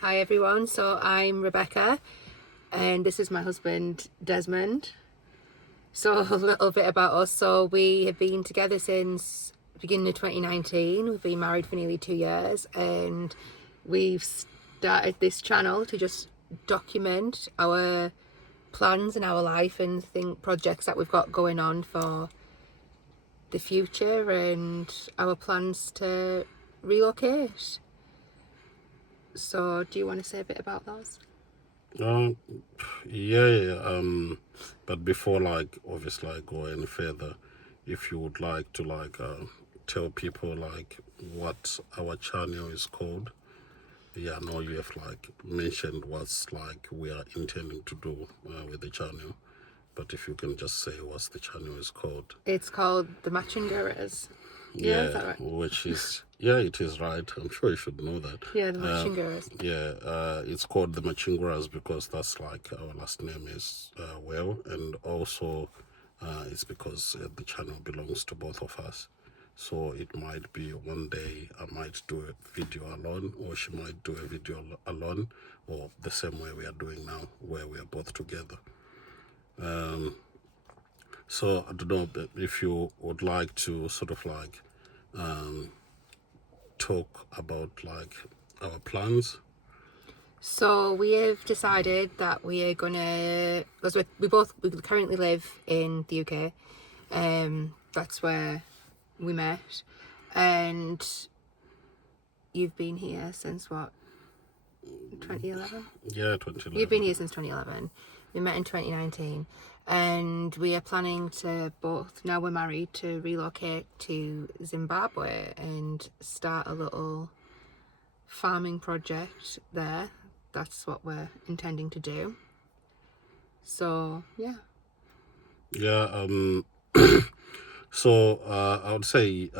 Hi everyone, so I'm Rebecca and this is my husband Desmond. So a little bit about us. So we have been together since beginning of 2019. We've been married for nearly 2 years and we've started this channel to just document our plans and our life and projects that we've got going on for the future and our plans to relocate. So do you want to say a bit about those? But before, obviously, I go any further, if you would like to, tell people, what our channel is called. Yeah, I know you have, mentioned what's, we are intending to do with the channel. But if you can just say what's the channel is called. It's called the Machingas. Yeah, is that right? Which is, yeah, it is right. I'm sure you should know that. Yeah, the Machingas. It's called the Machingas because that's our last name is and also it's because the channel belongs to both of us. So it might be one day I might do a video alone, or she might do a video alone, or the same way we are doing now, where we are both together. So I don't know if you would like to sort of talk about our plans. So we have decided that we are gonna, because we currently live in the UK. That's where we met, and you've been here since what? 2011. Yeah, 2011. You've been here since 2011. We met in 2019 and we are planning to both, now we're married, to relocate to Zimbabwe and start a little farming project there. That's what we're intending to do. So Yeah. So I would say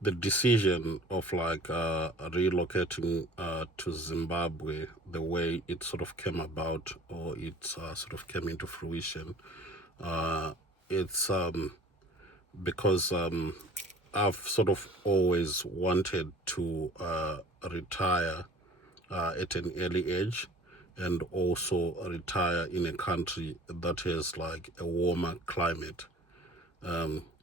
the decision of relocating to Zimbabwe, the way it sort of came about, or it sort of came into fruition, it's because I've sort of always wanted to retire at an early age, and also retire in a country that has a warmer climate.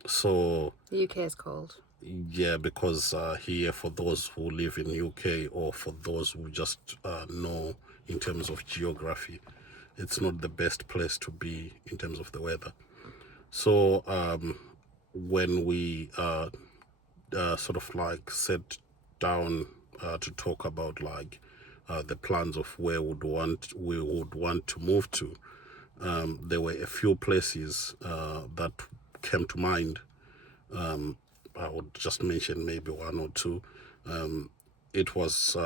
So the UK is cold. yeah, because here, for those who live in UK, or for those who just know in terms of geography, it's not the best place to be in terms of the weather. So when we sort of sat down to talk about the plans of where we would want to move to, there were a few places that came to mind. I would just mention maybe one or two. It was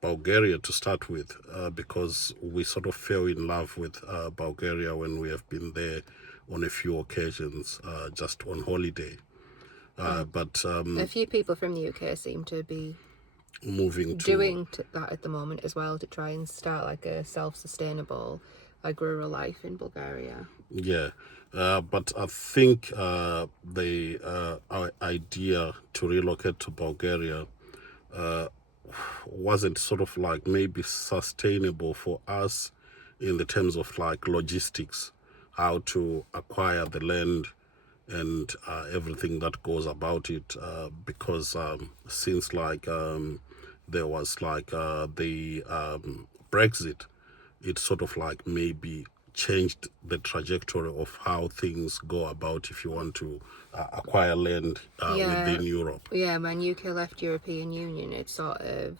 Bulgaria to start with, because we sort of fell in love with Bulgaria when we have been there on a few occasions, just on holiday. But a few people from the UK seem to be doing that at the moment as well, to try and start a self-sustainable rural life in Bulgaria. Yeah. But I think our idea to relocate to Bulgaria wasn't sort of maybe sustainable for us in the terms of logistics, how to acquire the land and everything that goes about it, because since there was the Brexit, it sort of maybe changed the trajectory of how things go about if you want to acquire land within Europe. Yeah, when UK left European Union, it sort of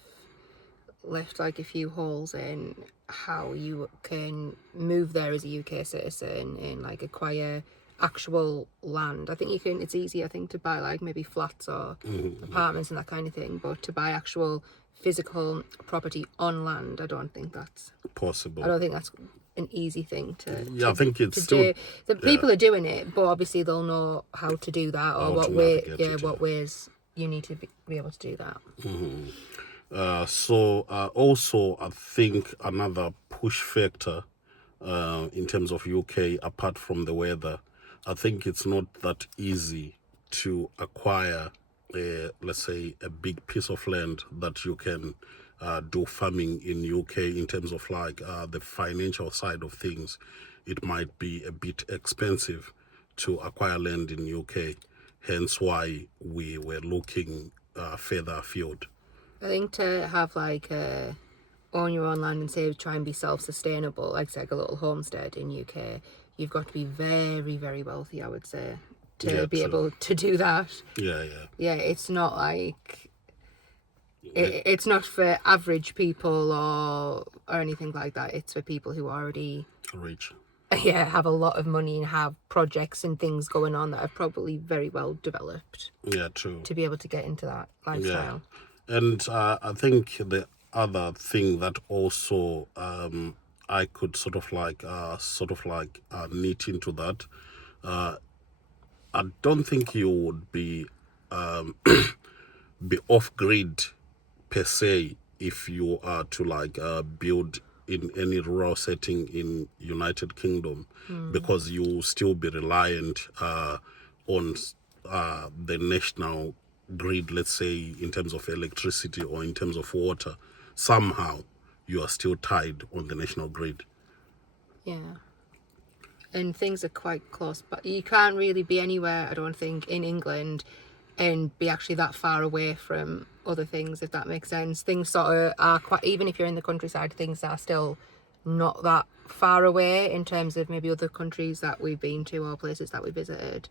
left a few holes in how you can move there as a UK citizen and acquire actual land. I think you can, it's easy, I think, to buy maybe flats or apartments and that kind of thing, but to buy actual physical property on land, I don't think that's possible. I don't think that's an easy thing to I think it's still do. The people are doing it, but obviously they'll know how to do that, or what ways you need to be able to do that. So also I think another push factor in terms of UK, apart from the weather, I think it's not that easy to acquire let's say, a big piece of land that you can do farming in UK, in terms of like the financial side of things, it might be a bit expensive to acquire land in UK. Hence why we were looking further afield. I think to have like own your own land and say try and be self-sustainable, like a little homestead in UK, you've got to be very, very wealthy, I would say, to Yeah, be true. able to do that. Yeah, yeah. Yeah, it's not like it's not for average people or anything like that. It's for people who already Rich. have a lot of money and have projects and things going on that are probably very well developed Yeah, true. to be able to get into that lifestyle. Yeah. And I think the other thing that also I could sort of like knit into that, I don't think you would be off grid per se if you are to like build in any rural setting in United Kingdom, because you will still be reliant on the national grid, let's say in terms of electricity or in terms of water. Somehow you are still tied on the national grid. Yeah. And things are quite close, but you can't really be anywhere, I don't think, in England and be actually that far away from other things, if that makes sense. Things sort of are quite, even if you're in the countryside, things are still not that far away in terms of maybe other countries that we've been to or places that we visited.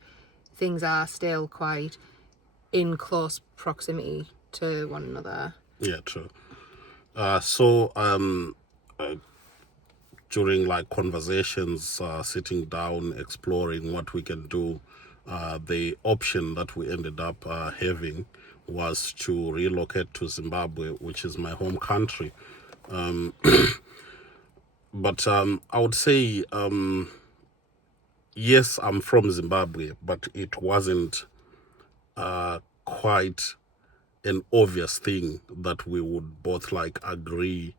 Things are still quite in close proximity to one another. Yeah, true. So during like conversations, sitting down, exploring what we can do, the option that we ended up having was to relocate to Zimbabwe, which is my home country. But I would say, yes, I'm from Zimbabwe, but it wasn't quite an obvious thing that we would both like agree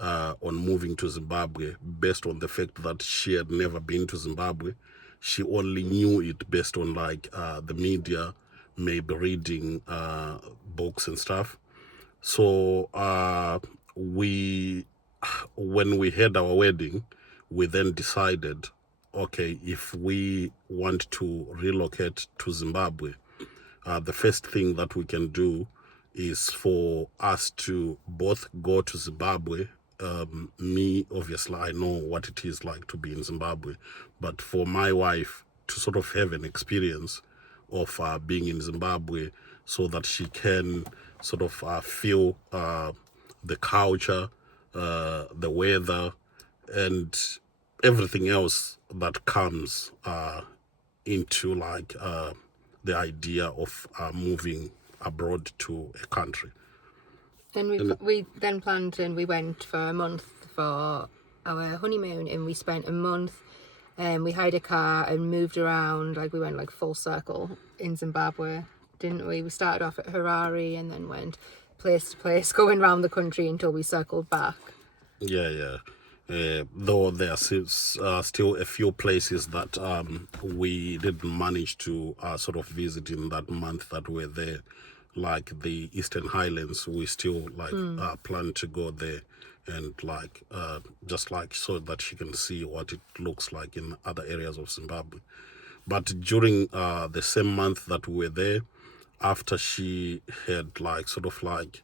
on moving to Zimbabwe, based on the fact that she had never been to Zimbabwe. She only knew it based on like the media, maybe reading books and stuff. So we, when we had our wedding, we then decided, okay, if we want to relocate to Zimbabwe, the first thing that we can do is for us to both go to Zimbabwe. Me, obviously, I know what it is like to be in Zimbabwe, but for my wife to sort of have an experience of being in Zimbabwe, so that she can sort of feel the culture, the weather, and everything else that comes into like the idea of moving abroad to a country. And we then planned and we went for a month for our honeymoon, and we spent a month and we hired a car and moved around, like we went like full circle in Zimbabwe, didn't we? We started off at Harare and then went place to place, going around the country until we circled back. Yeah, yeah. Though there are still a few places that we didn't manage to sort of visit in that month that we're there, like the Eastern Highlands. We still like plan to go there and like just like so that she can see what it looks like in other areas of Zimbabwe. But during the same month that we were there, after she had like sort of like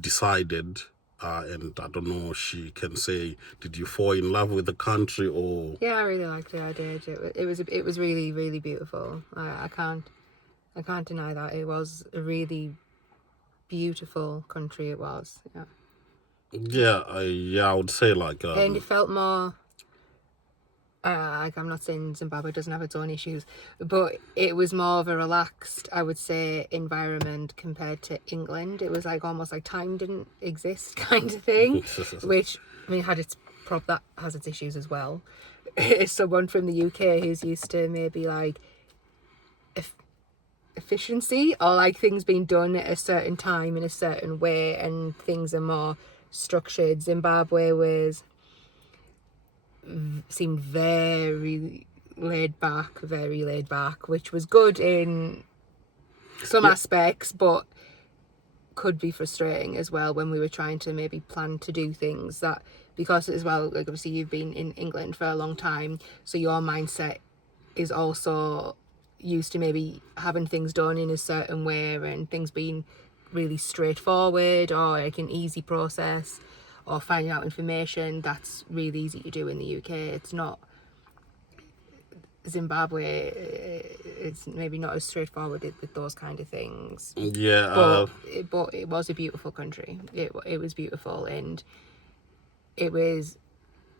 decided, and I don't know, she can say, did you fall in love with the country or? Yeah, I really liked it. I did. It was really, really beautiful. I can't deny that. It was a really beautiful country. It was. Yeah. Yeah, I would say like And it felt more. Like, I'm not saying Zimbabwe doesn't have its own issues, but it was more of a relaxed, I would say, environment compared to England. It was like almost like time didn't exist kind of thing, which I mean that has its issues as well. As someone from the UK who's used to maybe like efficiency or like things being done at a certain time in a certain way and things are more structured, Zimbabwe seemed very laid back, which was good in some aspects, but could be frustrating as well when we were trying to maybe plan to do things that, because as well, like obviously you've been in England for a long time, so your mindset is also used to maybe having things done in a certain way and things being really straightforward or like an easy process, or finding out information that's really easy to do in the UK. It's not Zimbabwe. It's maybe not as straightforward with those kind of things. Yeah, But it was a beautiful country. It was beautiful, and it was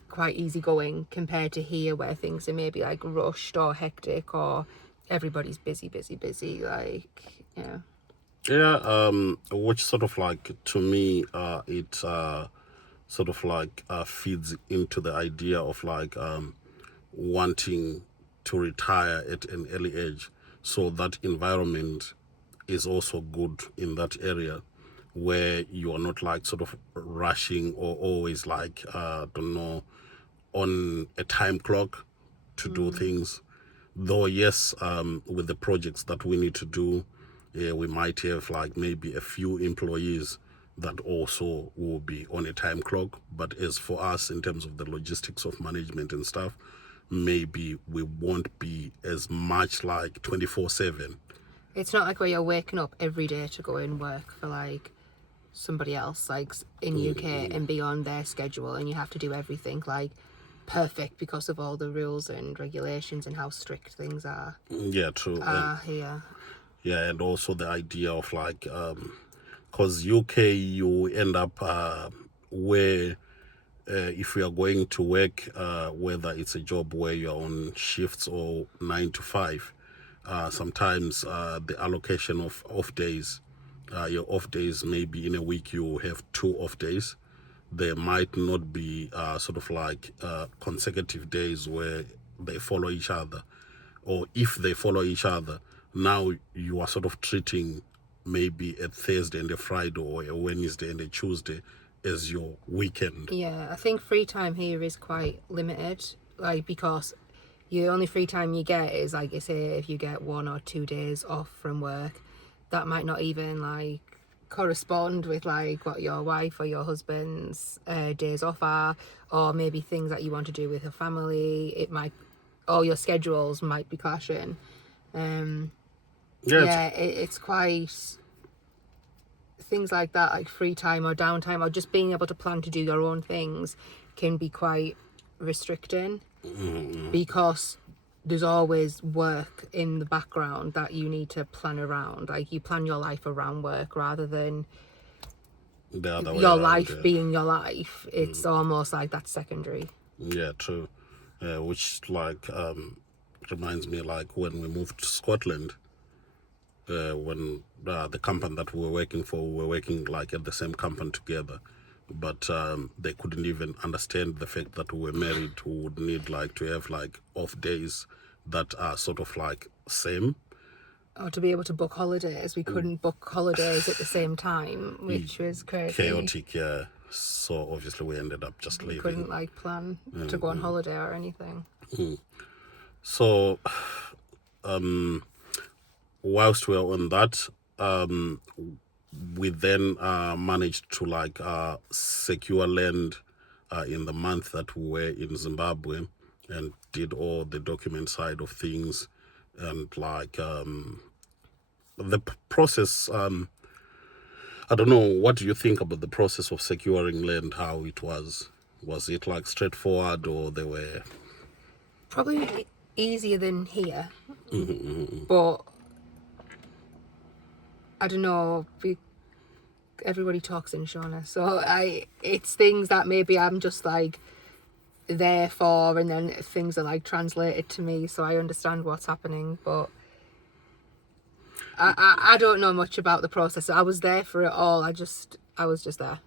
quite easygoing compared to here, where things are maybe like rushed or hectic, or everybody's busy. Like, yeah. yeah. Which sort of like, to me, it sort of like feeds into the idea of like wanting to retire at an early age. So that environment is also good in that area, where you are not like sort of rushing or always like don't know, on a time clock to do things. Though yes, with the projects that we need to do, we might have like maybe a few employees that also will be on a time clock. But as for us, in terms of the logistics of management and stuff, maybe we won't be as much like 24/7. It's not like where you're waking up every day to go and work for like somebody else, like in UK, and be on their schedule, and you have to do everything like perfect because of all the rules and regulations and how strict things are Yeah, true. here. Yeah, and also the idea of like, because UK, you end up where if you are going to work, whether it's a job where you're on shifts or 9 to 5, sometimes the allocation of off days, your off days, maybe in a week you have 2 off days. There might not be sort of like consecutive days where they follow each other, or if they follow each other, now you are sort of treating maybe a Thursday and a Friday or a Wednesday and a Tuesday as your weekend. Yeah, I think free time here is quite limited, like because the only free time you get is, like you say, if you get 1 or 2 days off from work, that might not even like correspond with like what your wife or your husband's days off are, or maybe things that you want to do with your family. It might, all your schedules might be clashing. Yeah, It's quite things like that, like free time or downtime or just being able to plan to do your own things can be quite restricting, because there's always work in the background that you need to plan around. Like you plan your life around work rather than the other way your around, life yeah. being your life. It's almost like that's secondary. Yeah, true. Which like reminds me, like when we moved to Scotland, when the company that we were working for, we were working like at the same company together, but they couldn't even understand the fact that we were married, who would need like to have like off days that are sort of like same. Or to be able to book holidays, we couldn't book holidays at the same time, which was crazy. Chaotic, yeah. So obviously we ended up just We leaving. couldn't like plan to go on holiday or anything. So whilst we were on that, we then managed to like secure land in the month that we were in Zimbabwe, and did all the document side of things, and like the process. I don't know, what do you think about the process of securing land? How it was? Was it like straightforward, or there were? Probably easier than here, but I don't know. Everybody talks in Shona, so it's things that maybe I'm just like there for, and then things are like translated to me, so I understand what's happening. But I don't know much about the process. I was there for it all. I was just there.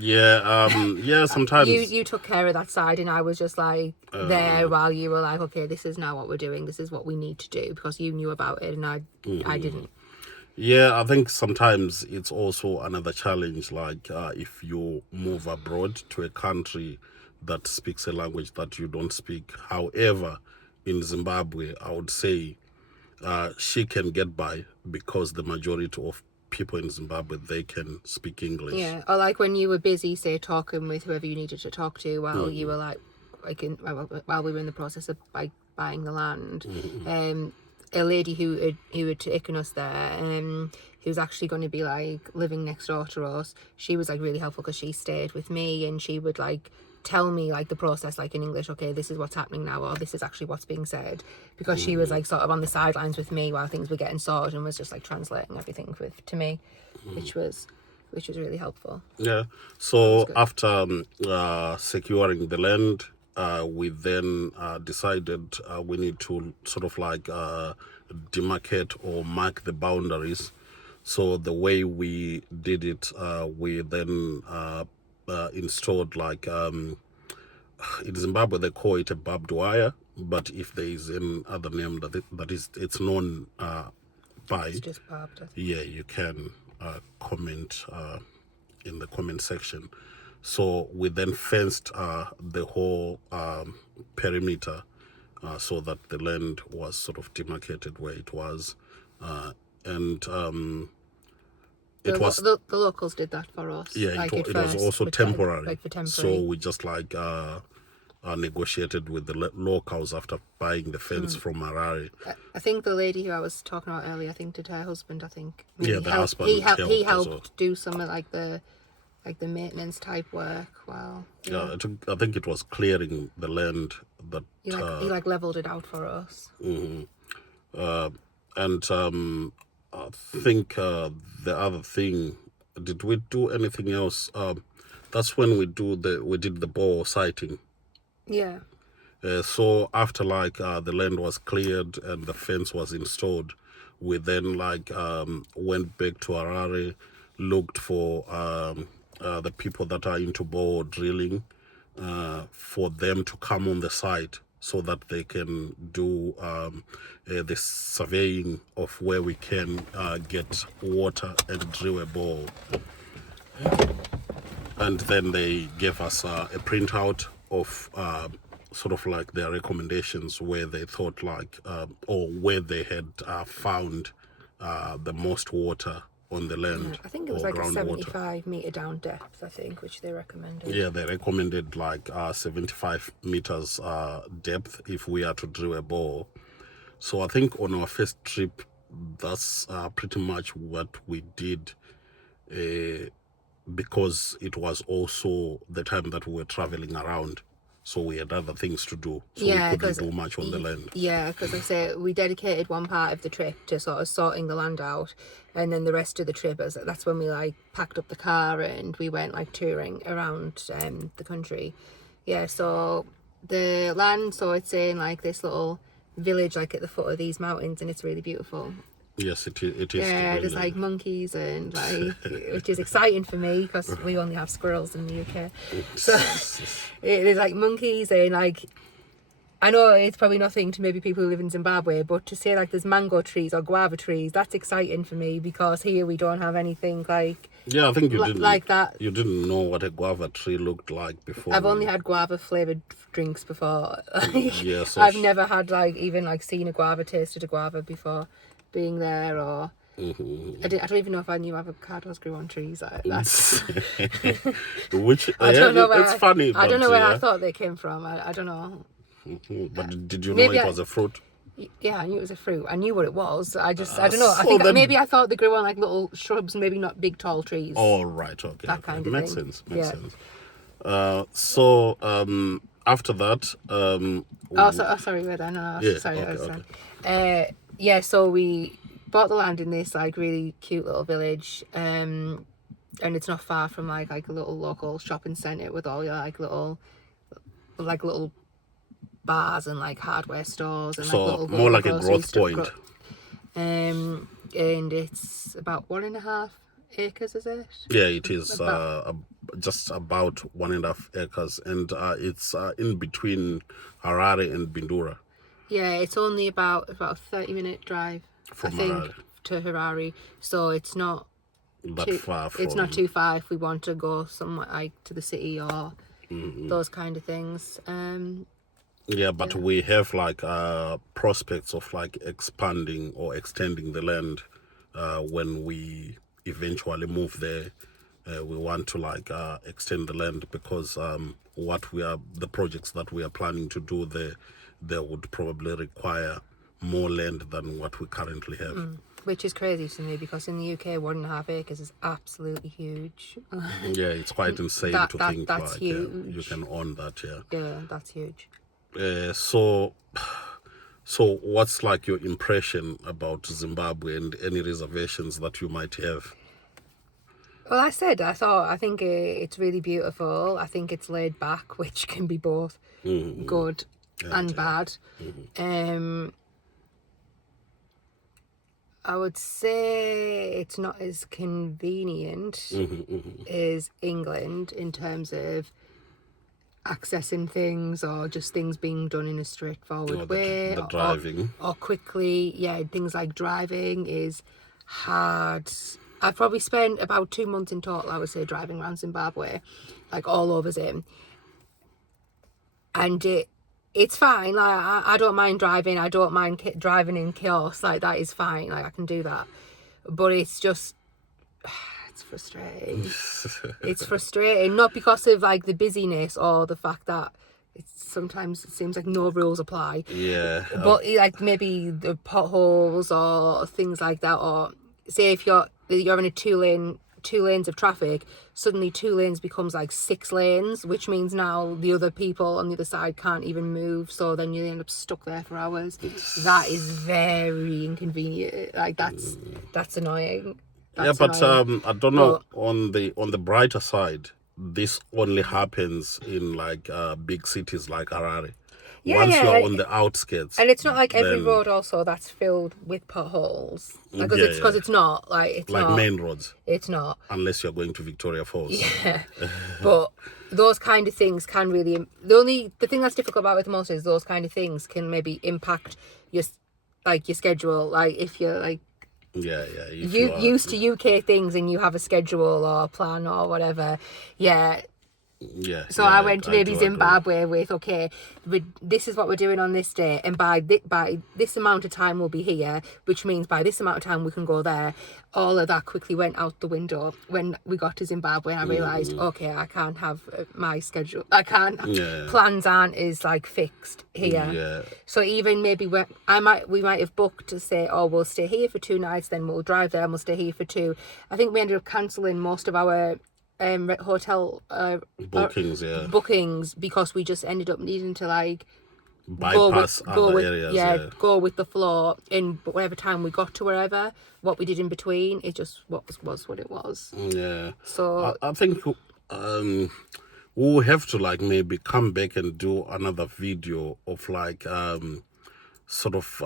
Yeah, yeah. Sometimes You took care of that side, and I was just like there while you were like, okay, this is now what we're doing. This is what we need to do, because you knew about it and I didn't. Yeah, I think sometimes it's also another challenge. Like if you move abroad to a country that speaks a language that you don't speak. However, in Zimbabwe, I would say she can get by because the majority of people in Zimbabwe, they can speak English. Yeah, or like when you were busy, say, talking with whoever you needed to talk to while you were while we were in the process of buying the land. A lady who had taken us there, who's actually going to be like living next door to us. She was like really helpful because she stayed with me and she would like tell me like the process like in English. Okay, this is what's happening now, or this is actually what's being said, because she was like sort of on the sidelines with me while things were getting sorted and was just like translating everything to me, which was really helpful. Yeah. So after securing the land, we then decided we need to sort of like demarcate or mark the boundaries. So the way we did it, we then installed like in Zimbabwe they call it a barbed wire, but if there is any other name that is it's known by, It's just barbed. I think. yeah, you can comment in the comment section. So we then fenced the whole perimeter so that the land was sort of demarcated where it was, and it was The locals did that for us. yeah, like it first, was also which, temporary. like for temporary. So we just like negotiated with the locals after buying the fence from Harare. I think the lady who I was talking about earlier, I think did her husband. I think Yeah, the husband He helped as well. do some of like the maintenance type work. Wow. Yeah, I think it was clearing the land that He like leveled it out for us. and I think the other thing, did we do anything else? That's when we did the bore sighting. Yeah. So after like the land was cleared and the fence was installed, we then like went back to Harare, looked for the people that are into bore drilling, for them to come on the site so that they can do the surveying of where we can get water and drill a bore. And then they gave us a printout of sort of like their recommendations where they thought like or where they had found the most water on the land. I think it was or like a groundwater. 75-meter down depth, I think, which they recommended. Yeah, they recommended like 75 meters depth if we are to drill a bore. So I think on our first trip, that's pretty much what we did, because it was also the time that we were traveling around. So we had other things to do. So Yeah, we couldn't 'cause do much on the land. Yeah, because I say we dedicated one part of the trip to sort of sorting the land out, and then the rest of the trip, that's when we like packed up the car and we went like touring around the country. Yeah, so the land, so it's in like this little village like at the foot of these mountains, and it's really beautiful. Yes, it is. Yeah, really. there's like monkeys and like, which is exciting for me because we only have squirrels in the UK. So there's like monkeys and like, I know it's probably nothing to maybe people who live in Zimbabwe, but to say like there's mango trees or guava trees, that's exciting for me because here we don't have anything like. Yeah, I think you didn't like that. You didn't know what a guava tree looked like before. I've only had guava flavoured drinks before. Yeah, so I've never had like even like seen a guava, tasted a guava before being there, or I don't even know if I knew avocados grew on trees like that. Which I don't know where it's funny. I don't but, know where yeah. I thought they came from. I don't know. But did you know Maybe it was a fruit? Yeah, I knew it was a fruit. I knew what it was. I don't know. I so think then- maybe I thought they grew on like little shrubs, maybe not big tall trees. Oh, right. Okay. That okay. kind of Makes thing. sense. Makes Yeah. sense. So after that, Sorry, wait, no, Yeah, sorry. okay. Yeah, so we bought the land in this like really cute little village, and it's not far from like a little local shopping centre with all your like little bars and like hardware stores and so like little more like a grocery growth store- point. and it's about 1.5 acres, is it? Yeah, it is just about 1.5 acres, and it's in between Harare and Bindura. Yeah, it's only about a 30-minute drive, From I think, Harare. to Harare. So it's not That far from. it's not too far if we want to go somewhere like to the city or those kind of things. Yeah, but we have like prospects of like expanding or extending the land when we eventually move there. We want to like extend the land because the projects that we are planning to do there, they would probably require more land than what we currently have. Which is crazy to me because in the UK, 1.5 acres is absolutely huge. Yeah, it's quite insane to think that's like huge. you can own that. Yeah. Yeah, that's huge. So what's like your impression about Zimbabwe and any reservations that you might have? Well, I think it's really beautiful. I think it's laid back, which can be both good and bad. I would say it's not as convenient as England in terms of accessing things or just things being done in a straightforward way. The driving. Or quickly. Yeah, things like driving is hard. I've probably spent about 2 months in total, I would say, driving around Zimbabwe, like all over Zim. And it's fine. Like I don't mind driving. I don't mind driving in chaos. Like that is fine. Like I can do that. But it's just, it's frustrating. It's frustrating, not because of like the busyness or the fact that sometimes it seems like no rules apply. Yeah. But like maybe the potholes or things like that, or say if you're in a two lanes of traffic, suddenly 2 lanes becomes like 6 lanes, which means now the other people on the other side can't even move, so then you end up stuck there for hours. That is very inconvenient. Like that's annoying. That's annoying. I don't know, on the brighter side, this only happens in like big cities like Harare. Once you're on the outskirts, and it's not like every road also that's filled with potholes, because it's not like it's like not main roads. It's not, unless you're going to Victoria Falls. Yeah, but those kind of things can really. The thing that's difficult about it the most is those kind of things can maybe impact your schedule. Like if you're like used to UK things and you have a schedule or plan or whatever, So I went to maybe Zimbabwe with, okay, this is what we're doing on this day, and by this amount of time we'll be here, which means by this amount of time we can go there. All of that quickly went out the window when we got to Zimbabwe, and I realised, okay, I can't have my schedule. I can't. Plans aren't as like fixed here. Yeah. So even maybe we might have booked to say, oh, we'll stay here for 2 nights, then we'll drive there and we'll stay here for 2. I think we ended up cancelling most of our hotel bookings because we just ended up needing to like bypass other areas. Go with the flow in whatever time we got to wherever. What we did in between, it just was what it was. Yeah. So I think we'll have to like maybe come back and do another video of like sort of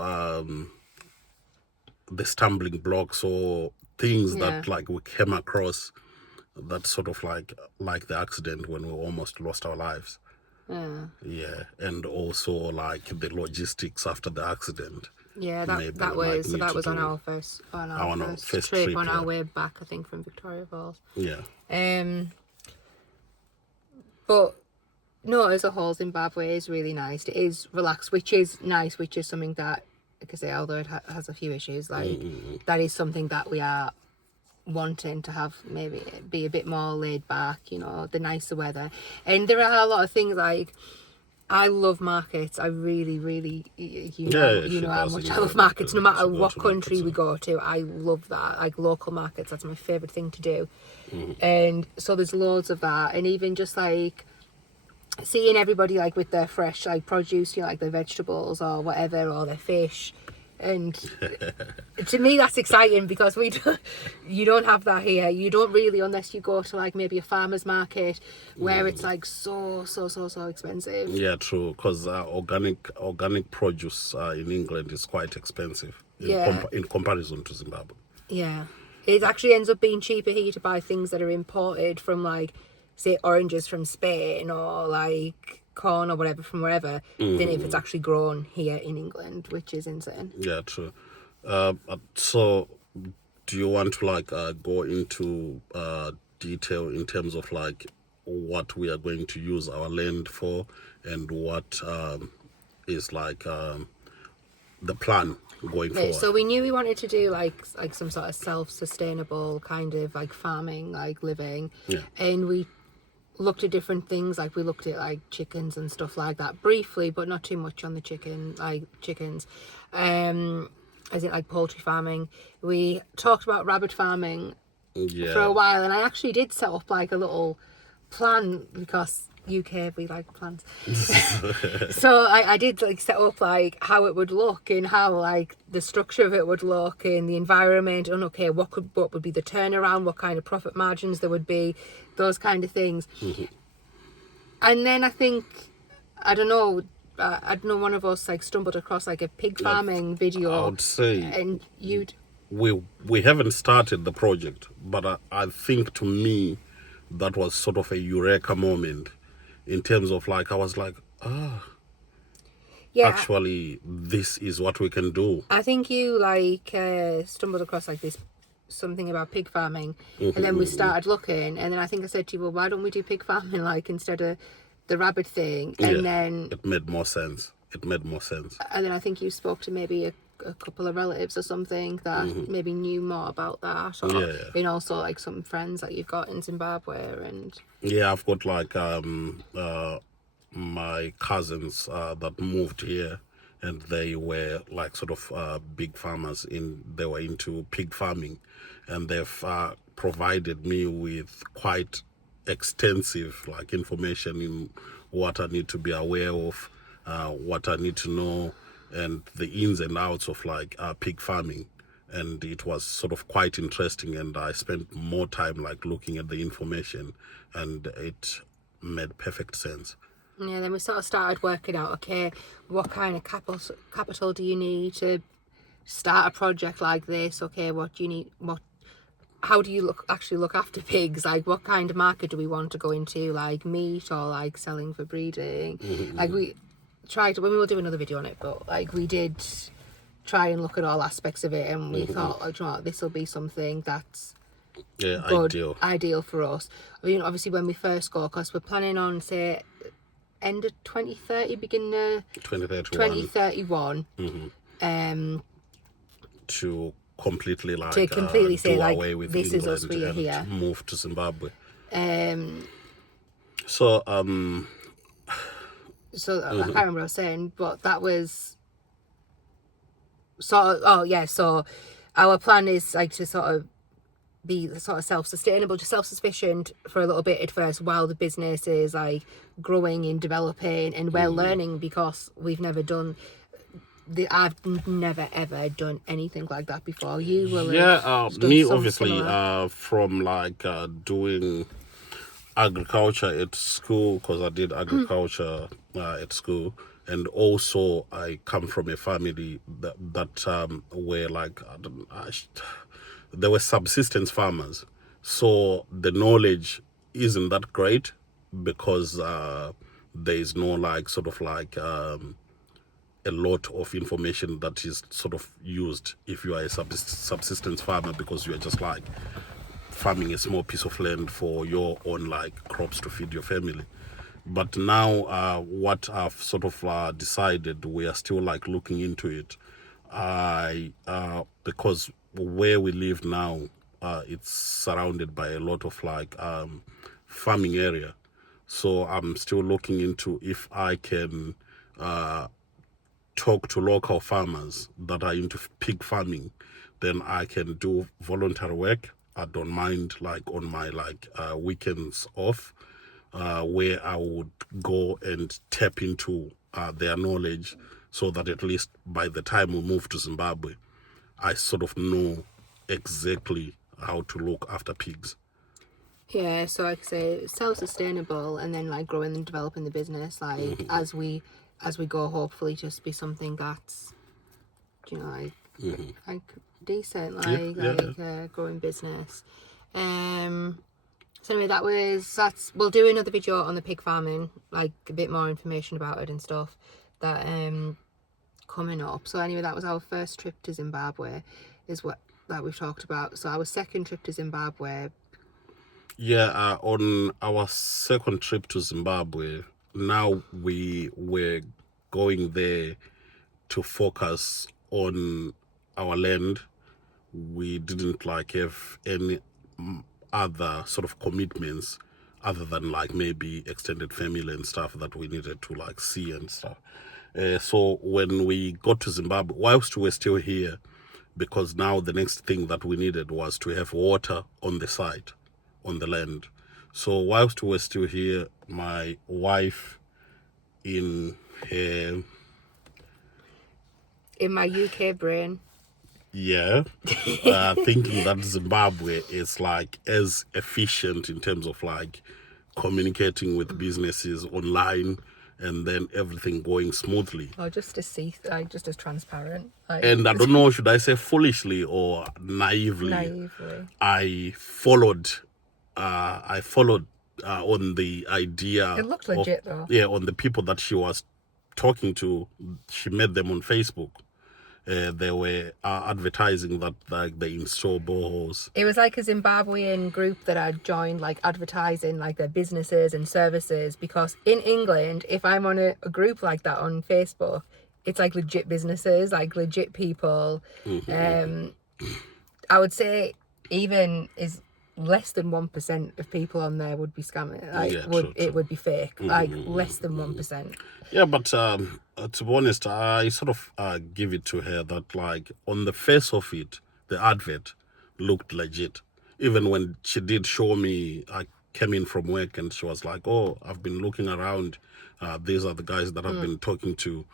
the stumbling blocks or things that like we came across, that sort of like the accident when we almost lost our lives. And also like the logistics after the accident. That was on our first trip on our way back, I think, from Victoria Falls. But no, as a whole, Zimbabwe is really nice. It is relaxed, which is nice, which is something that, like I say, although it has a few issues, like that is something that we are wanting to have, maybe be a bit more laid back, the nicer weather. And there are a lot of things like, I love markets. I really, really, you know how much I love markets. No matter what country we go to, I love that. Like local markets, that's my favourite thing to do. And so there's loads of that. And even just like seeing everybody like with their fresh like produce, like their vegetables or whatever, or their fish. And to me that's exciting because you don't have that here. You don't really, unless you go to like maybe a farmer's market where it's like so expensive. Yeah, true, because organic produce in England is quite expensive in comparison to Zimbabwe. Yeah, it actually ends up being cheaper here to buy things that are imported from, like, say, oranges from Spain or like corn or whatever from wherever, than if it's actually grown here in England, which is insane. Yeah, true. So do you want to like go into detail in terms of like what we are going to use our land for and what is like the plan going Okay, forward. so we knew we wanted to do like some sort of self-sustainable kind of like farming, like living, Yeah. and we looked at different things. Like we looked at like chickens and stuff like that briefly, but not too much on the chickens. As in like poultry farming. We talked about rabbit farming Yeah. for a while, and I actually did set up like a little plan because UK we like plans. So I did like set up like how it would look and how like the structure of it would look and the environment and okay what would be the turnaround, what kind of profit margins there would be, those kind of things. And then I think I don't know one of us like stumbled across like a pig farming video. I would say and you'd we haven't started the project, but I think to me that was sort of a eureka moment in terms of like I was like, yeah actually this is what we can do. I think you like stumbled across like this something about pig farming, and then we started looking, and then I think I said to you, well, why don't we do pig farming like instead of the rabbit thing? And then it made more sense. And then I think you spoke to maybe a couple of relatives or something that maybe knew more about that, or and also like some friends that you've got in Zimbabwe. And I've got like my cousins that moved here, and they were like sort of big farmers. They were into pig farming, and they've provided me with quite extensive like information in what I need to be aware of, what I need to know, and the ins and outs of like pig farming. And it was sort of quite interesting, and I spent more time like looking at the information, and it made perfect sense. yeah, then we sort of started working out, okay, what kind of capital do you need to start a project like this? Okay, what do you need? How do you look after pigs? Like, what kind of market do we want to go into? Like meat or like selling for breeding? Like we tried. When we will do another video on it, but like we did try and look at all aspects of it, and we thought, like, you know what, this will be something that's good, ideal for us. I mean, obviously, when we first go, because we're planning on say end of 2030, beginning of 2031. To completely like say do like away with this England is us, we are and here. move to Zimbabwe. So I can't remember what I was saying, but that was sort of so our plan is like to sort of be sort of self-sustainable, just self-sufficient for a little bit at first while the business is like growing and developing, and we're learning because we've never done I've never ever done anything like that before. You will me obviously from like doing agriculture at school, because I did agriculture at school, and also I come from a family that were like they were subsistence farmers, so the knowledge isn't that great because there is no like sort of like a lot of information that is sort of used if you are a subsistence farmer, because you are just like farming a small piece of land for your own like crops to feed your family. But now what I've sort of decided, we are still like looking into it. Because where we live now, it's surrounded by a lot of like farming area. So I'm still looking into if I can talk to local farmers that are into pig farming, then I can do voluntary work. I don't mind like on my like weekends off, where I would go and tap into their knowledge, so that at least by the time we move to Zimbabwe, I sort of know exactly how to look after pigs. Yeah, so like I say, self-sustainable, and then like growing and developing the business like as we go, hopefully just be something that's, you know, like decent, like growing business. So anyway, we'll do another video on the pig farming, like a bit more information about it and stuff that coming up. So anyway, that was our first trip to Zimbabwe, is what that we've talked about. So our second trip to Zimbabwe. On our second trip to Zimbabwe, now we were going there to focus on our land. We didn't like have any other sort of commitments other than like maybe extended family and stuff that we needed to like see and stuff. So when we got to Zimbabwe, whilst we were still here, because now the next thing that we needed was to have water on the site, on the land. So whilst we were still here, my wife in her... In my UK brain. Yeah, thinking that Zimbabwe is like as efficient in terms of like communicating with businesses online and then everything going smoothly. Or just as transparent. And I don't know, should I say foolishly or naively? I followed on the idea. It looked legit though. Yeah, on the people that she was talking to. She met them on Facebook. They were advertising that like they install boreholes. It was like a Zimbabwean group that I joined, like advertising like their businesses and services, because in England, if I'm on a group like that on Facebook, it's like legit businesses, like legit people. I would say even is less than 1% of people on there would be scamming. Like true. It would be fake. Like less than 1%. Yeah, but to be honest, I sort of give it to her that like on the face of it, the advert looked legit. Even when she did show me, I came in from work and she was like, "Oh, I've been looking around. These are the guys that I've been talking to.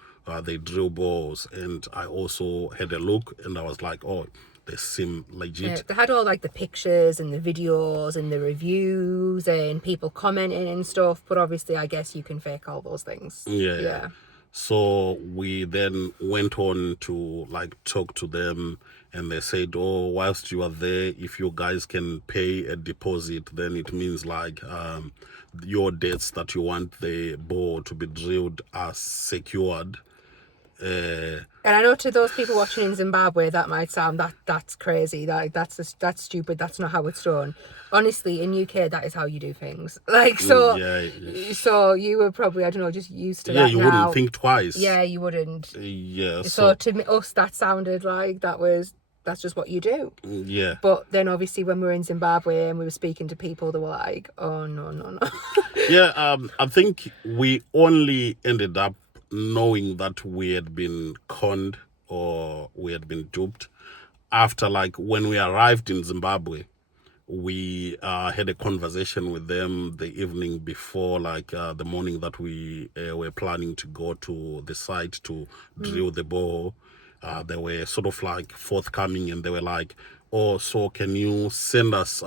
They drill balls." And I also had a look and I was like, "Oh, they seem legit." Yeah, they had all like the pictures and the videos and the reviews and people commenting and stuff, but obviously I guess you can fake all those things. Yeah. So we then went on to like talk to them and they said, "Oh, whilst you are there, if you guys can pay a deposit, then it means like your dates that you want the bore to be drilled are secured." And I know to those people watching in Zimbabwe that might sound that's crazy, that's stupid, that's not how it's done. Honestly, in UK that is how you do things. Like so you were probably, I don't know, just used to that. Yeah, you now. wouldn't think twice. Yeah, you wouldn't. Yeah. So to us that sounded like that's just what you do. Yeah. But then obviously when we were in Zimbabwe and we were speaking to people, they were like, "Oh no." Yeah, I think we only ended up knowing that we had been conned or we had been duped after like when we arrived in Zimbabwe. We had a conversation with them the evening before, like the morning that we were planning to go to the site to drill the borehole. They were sort of like forthcoming and they were like, "Oh, so can you send us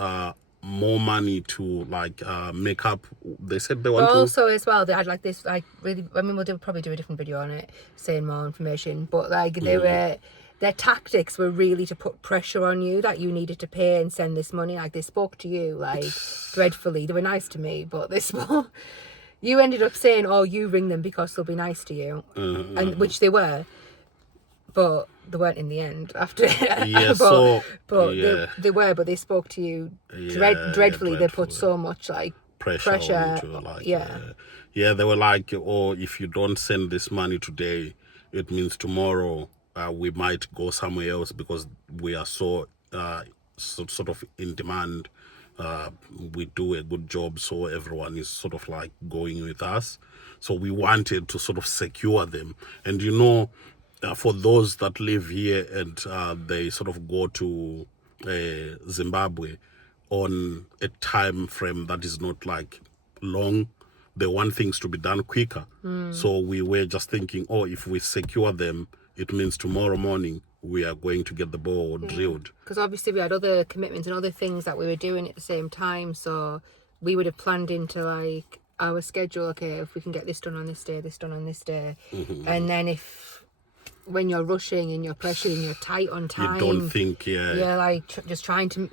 more money to like make up?" They said they want to. Also as well, they had like this like really, I mean we'll probably do a different video on it saying more information, but like their tactics were really to put pressure on you that you needed to pay and send this money. Like they spoke to you like dreadfully. They were nice to me, but you ended up saying, "Oh, you ring them because they'll be nice to you," and which they were, but they weren't in the end after. Yeah, they were, but they spoke to you dreadfully. They put so much like pressure on you, like, yeah, they were like, "Oh, if you don't send this money today, it means tomorrow we might go somewhere else because we are so sort of in demand. We do a good job, so everyone is sort of like going with us." So we wanted to sort of secure them. And you know, for those that live here and they sort of go to Zimbabwe on a time frame that is not like long, they want things to be done quicker. So we were just thinking, "Oh, if we secure them, it means tomorrow morning we are going to get the bore drilled." Because obviously we had other commitments and other things that we were doing at the same time, so we would have planned into like our schedule. Okay, if we can get this done on this day, this done on this day, and then when you're rushing and you're pressured and you're tight on time, you don't think, you're like just trying to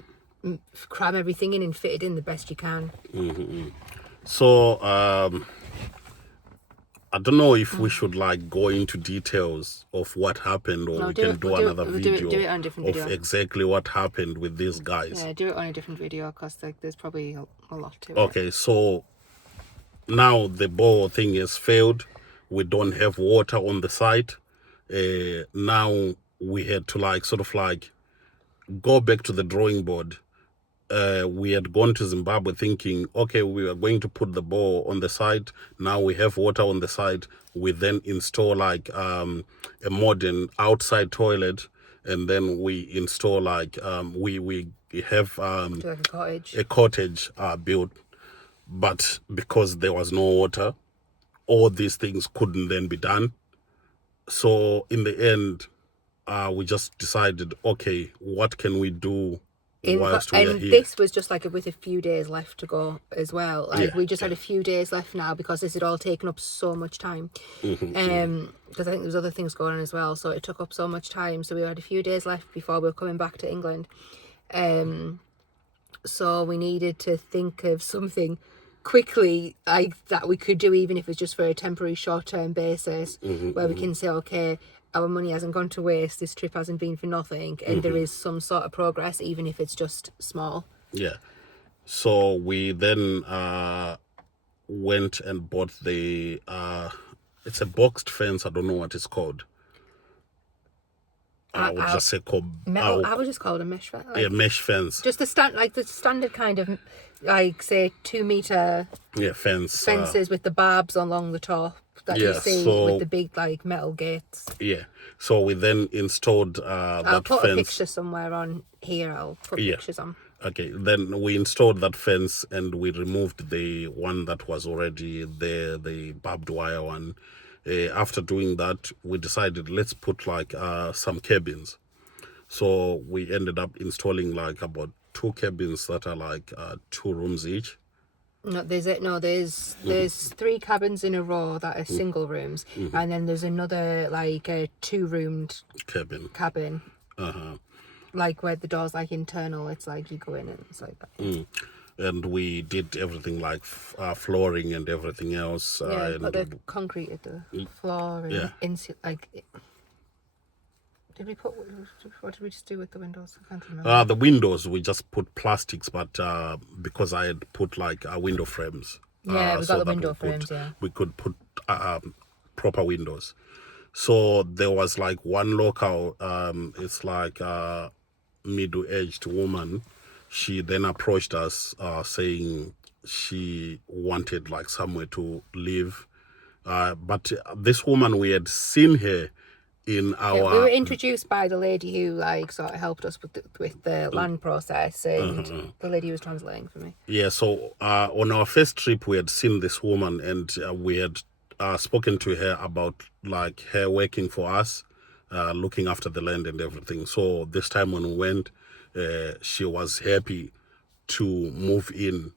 cram everything in and fit it in the best you can. So I don't know if we should like go into details of what happened, or we can do another video do it on a different video of exactly what happened with these guys. Yeah, do it on a different video because like there's probably a lot to it. Okay, so now the bore thing has failed. we don't have water on the site. Now we had to like sort of like go back to the drawing board. We had gone to Zimbabwe thinking, okay, we are going to put the bore on the site. Now we have water on the site. We then install like a modern outside toilet, and then we install like we have Do like a cottage. a cottage built. But because there was no water, all these things couldn't then be done. So in the end, we just decided, okay, what can we do whilst we are And here? this was just like with a few days left to go as well. Like Yeah, we just had a few days left now because this had all taken up so much time. Because I think there was other things going on as well, so it took up so much time. So we had a few days left before we were coming back to England. So we needed to think of something quickly like that we could do, even if it's just for a temporary short-term basis, where we can say, okay, our money hasn't gone to waste, this trip hasn't been for nothing, and there is some sort of progress, even if it's just small. Yeah. So we then went and bought the it's a boxed fence. I don't know what it's called. I would just say called I would just call it a mesh fence. Like, a mesh fence. just the standard kind of, like, say 2 meter Yeah, fence. fences with the barbs along the top that you see with the big like metal gates. Yeah. So we then installed I'll that put fence. a picture somewhere on here. I'll put pictures on. Okay, then we installed that fence and we removed the one that was already there, the barbed wire one. After doing that, we decided let's put like some cabins. So we ended up installing like about 2 cabins that are like 2 rooms each. No, there's 3 cabins in a row that are single rooms, and then there's another like a 2-roomed cabin. Like where the door's like internal, it's like you go in and it's like that. And we did everything like flooring and everything else. And put the concrete at the floor and did we put, what did we just do with the windows? I can't remember. The windows, we just put plastics, but because I had put like window frames. We got the window frames, we could put proper windows. So there was like one local, it's like a middle-aged woman. She then approached us saying she wanted like somewhere to live. But this woman, we had seen her in our... we were introduced by the lady who like sort of helped us with the land process, and the lady was translating for me. Yeah, so on our first trip, we had seen this woman, and we had spoken to her about like her working for us, looking after the land and everything. So this time when we went, she was happy to move in,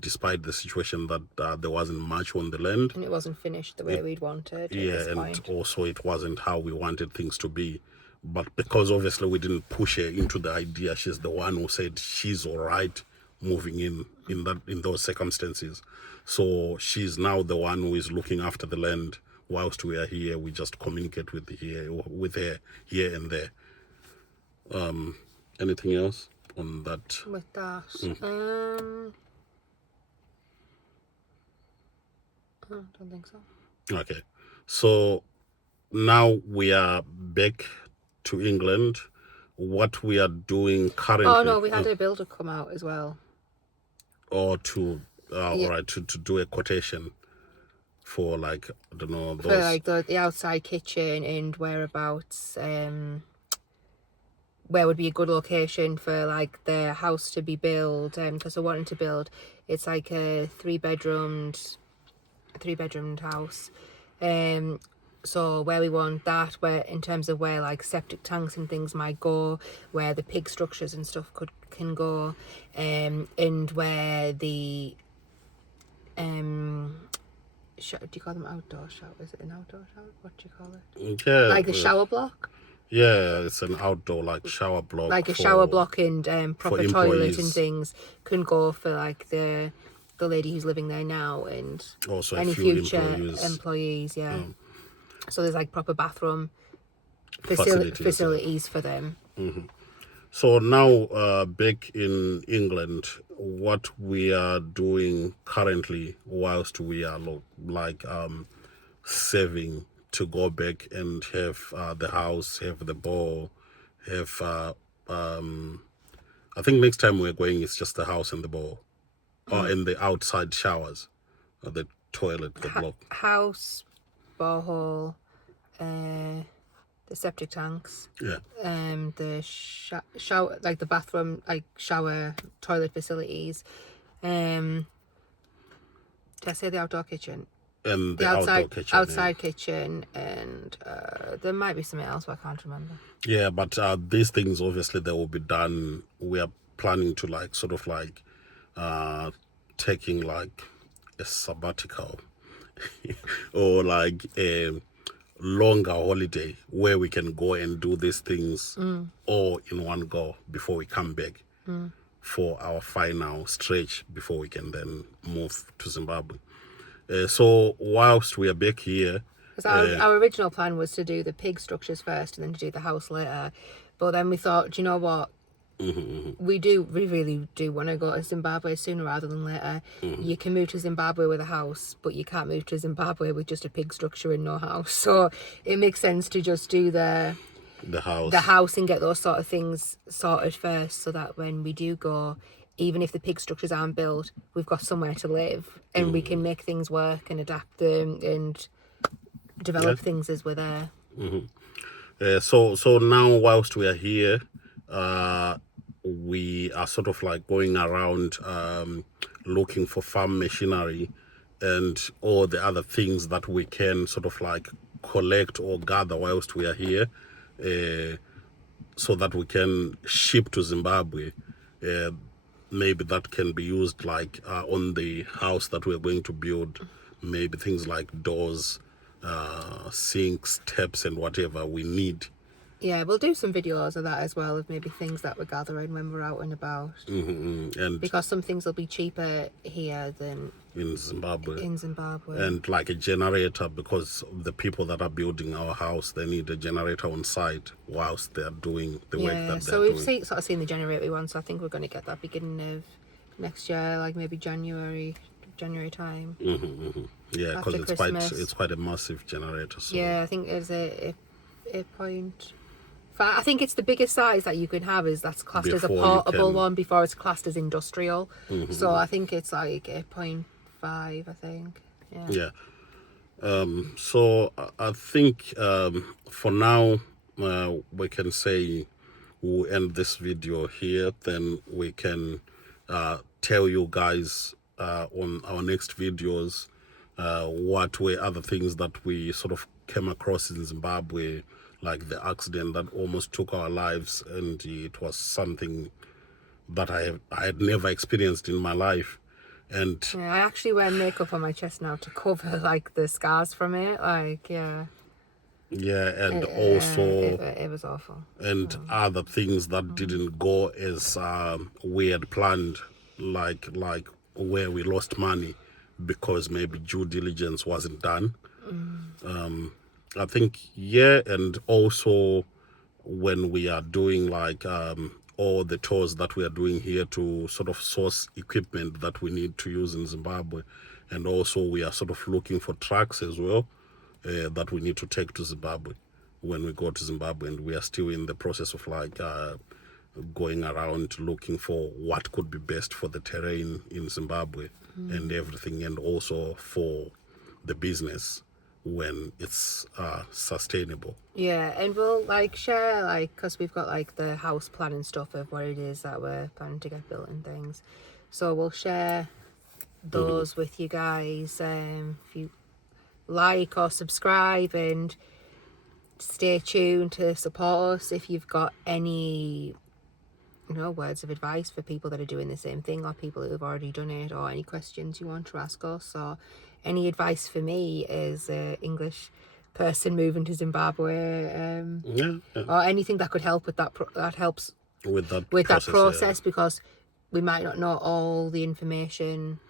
despite the situation that there wasn't much on the land. And it wasn't finished the way we'd wanted. And also it wasn't how we wanted things to be. But because obviously we didn't push her into the idea, she's the one who said she's all right moving in those circumstances. So she's now the one who is looking after the land. Whilst we are here, we just communicate with her here and there. Anything else on that? With that, I don't think so. Okay, so now we are back to England. What we are doing currently? Oh no, we had a builder come out as well. Or to to do a quotation for like, I don't know, those... for like the outside kitchen and whereabouts, where would be a good location for like the house to be built, because we're wanting to build, it's like a 3-bedroomed house, so where we want that, where in terms of where like septic tanks and things might go, where the pig structures and stuff can go, and where the do you call them outdoor shower? Is it an outdoor shower? What do you call it? Yeah, like a shower block. Yeah, it's an outdoor like shower block. Like a shower block and proper toilet and things can go for like the lady who's living there now, and also any future employees. So there's like proper bathroom facilities for them. So now back in England, what we are doing currently whilst we are saving to go back and have the house, have the ball, have I think next time we're going it's just the house and the ball, or in the outside showers, the toilet, the block. House, borehole, the septic tanks, Yeah. the shower, like the bathroom, like shower, toilet facilities. Did I say the outdoor kitchen? And the outdoor kitchen. Outside kitchen, and there might be something else, but I can't remember. Yeah, but these things obviously they will be done. We are planning to like sort of like taking like a sabbatical or like a longer holiday where we can go and do these things all in one go before we come back for our final stretch before we can then move to Zimbabwe. So whilst we are back here, because our original plan was to do the pig structures first and then to do the house later, but then we thought, do you know what, we really do want to go to Zimbabwe sooner rather than later. You can move to Zimbabwe with a house, but you can't move to Zimbabwe with just a pig structure and no house. So it makes sense to just do the house and get those sort of things sorted first, so that when we do go, even if the pig structures aren't built, we've got somewhere to live and we can make things work and adapt them and develop things as we're there. So now whilst we are here, we are sort of like going around looking for farm machinery and all the other things that we can sort of like collect or gather whilst we are here, so that we can ship to Zimbabwe. Maybe that can be used like on the house that we're going to build. Maybe things like doors, sinks, taps, and whatever we need. Yeah, we'll do some videos of that as well, of maybe things that we're gathering when we're out and about. And because some things will be cheaper here than in Zimbabwe. And like a generator, because the people that are building our house, they need a generator on site whilst they're doing the work that they're doing. So we've sort of seen the generator we want, so I think we're going to get that beginning of next year, like maybe January time. Yeah, because it's quite a massive generator. So. Yeah, I think it's a 8.5. I think it's the biggest size that you can have, is that's classed as a portable one before it's classed as industrial. So I think it's like 8.5, I think. Yeah. So I think for now we can say we'll end this video here. Then we can tell you guys on our next videos what were other things that we sort of came across in Zimbabwe, like the accident that almost took our lives, and it was something that I had never experienced in my life. And I actually wear makeup on my chest now to cover like the scars from it. Like and also it was awful. And other things that didn't go as we had planned, like where we lost money because maybe due diligence wasn't done. I think, and also when we are doing like all the tours that we are doing here to sort of source equipment that we need to use in Zimbabwe, and also we are sort of looking for trucks as well that we need to take to Zimbabwe when we go to Zimbabwe, and we are still in the process of like going around looking for what could be best for the terrain in Zimbabwe and everything, and also for the business when it's sustainable. And we'll like share, like, because we've got like the house plan and stuff of what it is that we're planning to get built and things, so we'll share those with you guys. If you like or subscribe, and stay tuned to support us. If you've got any words of advice for people that are doing the same thing, or people who have already done it, or any questions you want to ask us, or any advice for me as an English person moving to Zimbabwe, or anything that could help with that helps with that process, because we might not know all the information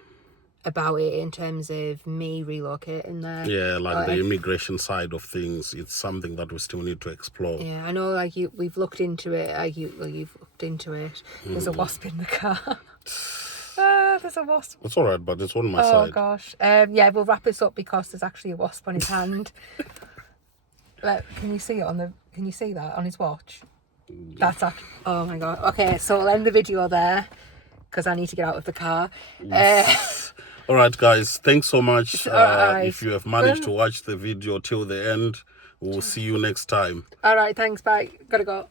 about it in terms of me relocating there. Like the immigration side of things, it's something that we still need to explore. I know, like we've looked into it. You've looked into it. There's a wasp in the car. there's a wasp. It's all right, but it's on my Oh side. gosh. Yeah, we'll wrap this up because there's actually a wasp on his hand. Can you see it on the? Can you see that on his watch? That's actually. Oh my god. Okay, so we'll end the video there because I need to get out of the car. All right, guys. Thanks so much. Alright. If you have managed to watch the video till the end, we'll see you next time. All right. Thanks. Bye. Gotta go.